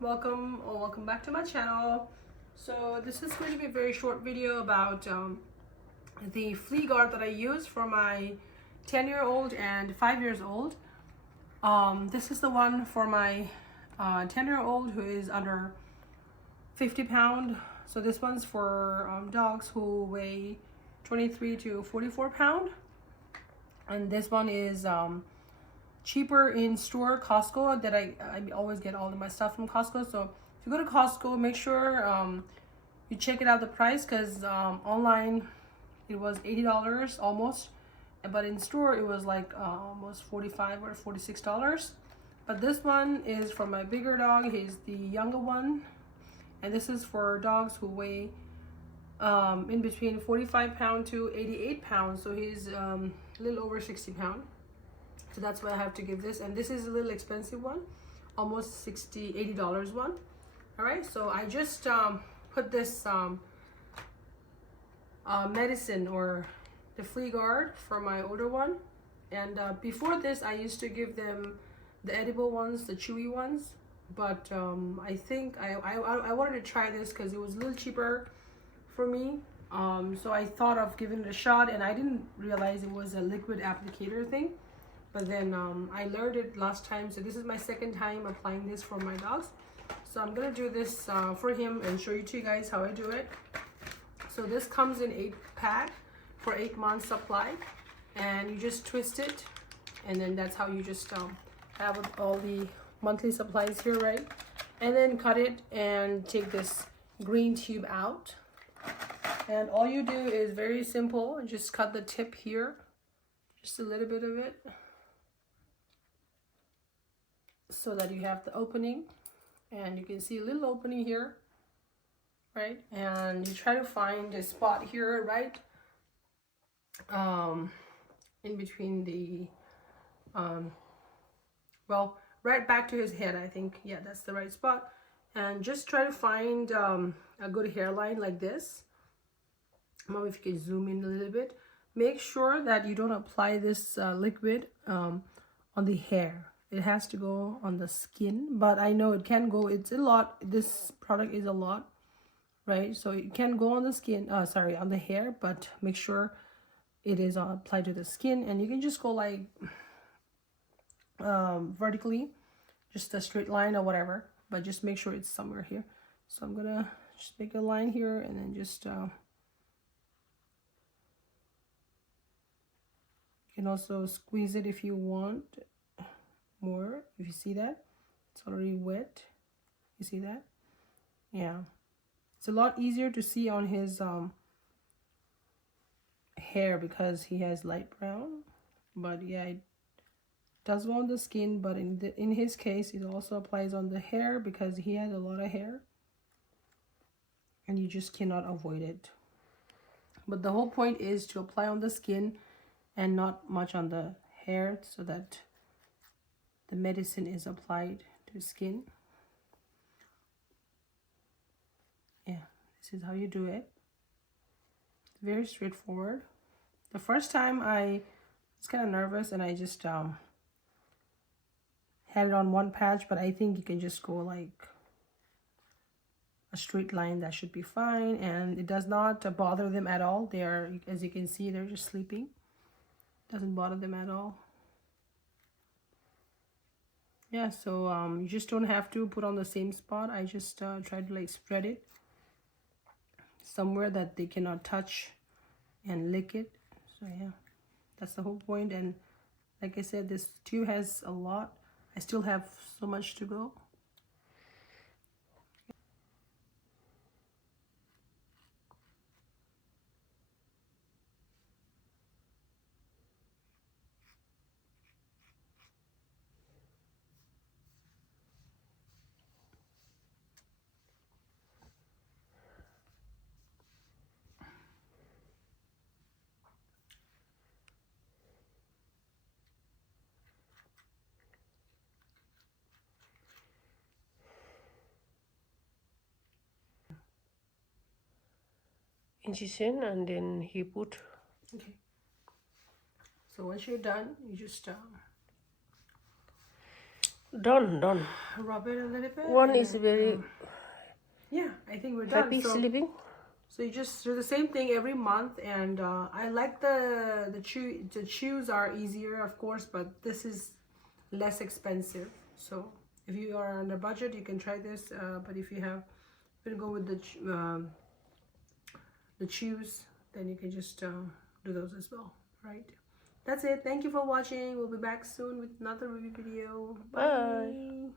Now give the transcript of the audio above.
Welcome back to my channel. So this is going to be a very short video about the flea guard that I use for my 10-year-old and 5 years old. This is the one for my 10-year-old who is under 50 pounds. So this one's for dogs who weigh 23 to 44 pounds, and this one is cheaper in store, Costco, that I always get all of my stuff from Costco. So if you go to Costco, make sure you check it out the price, because online it was $80 almost, but in store it was like almost $45 or $46. But this one is for my bigger dog. He's the younger one, and this is for dogs who weigh in between 45 pounds to 88 pounds. So he's a little over 60 pounds. So that's why I have to give this, and this is a little expensive one, almost $80 one. All right, so I just put this medicine or the flea guard for my older one, and before this I used to give them the edible ones, the chewy ones, but I think I wanted to try this because it was a little cheaper for me. So I thought of giving it a shot, and I didn't realize it was a liquid applicator thing. But then I learned it last time, so this is my second time applying this for my dogs. So I'm gonna do this for him and show you to you guys how I do it. So this comes in 8-pack for 8 months supply, and you just twist it, and then that's how you just have all the monthly supplies here, right? And then cut it and take this green tube out, and all you do is very simple. Just cut the tip here, just a little bit of it, so that you have the opening, and you can see a little opening here, right? And you try to find a spot here, right, in between the well, right back to his head, I think. Yeah, that's the right spot. And just try to find a good hairline like this. Mom, if you can zoom in a little bit. Make sure that you don't apply this liquid on the hair. It has to go on the skin, but I know it can go, it's a lot, this product is a lot, right? So it can go on the skin, sorry, on the hair, but make sure it is applied to the skin. And you can just go like vertically, just a straight line or whatever, but just make sure it's somewhere here. So I'm gonna just make a line here, and then just you can also squeeze it if you want more. If you see that, it's already wet. You see that? Yeah, it's a lot easier to see on his hair because he has light brown. But yeah, it does go on the skin, but in his case it also applies on the hair because he has a lot of hair, and you just cannot avoid it. But the whole point is to apply on the skin and not much on the hair, so that the medicine is applied to skin. Yeah, this is how you do it. It's very straightforward. The first time I was kind of nervous, and I just had it on one patch, but I think you can just go like a straight line. That should be fine, and it does not bother them at all. They are, as you can see, they're just sleeping. Doesn't bother them at all. Yeah, so you just don't have to put on the same spot. I just try to like spread it somewhere that they cannot touch and lick it. So yeah, that's the whole point. And like I said, this tube has a lot. I still have so much to go. Inches in, and then he put. Okay. So once you're done, you just Done. Rub it a little bit. One and is very yeah, I think we're done. happy So, sleeping. so you just do the same thing every month, and I like the chews are easier, of course, but this is less expensive. So if you are under budget, you can try this. But if you go with the chews, then you can just do those as well, right? That's it. Thank you for watching. We'll be back soon with another review video. Bye. Bye.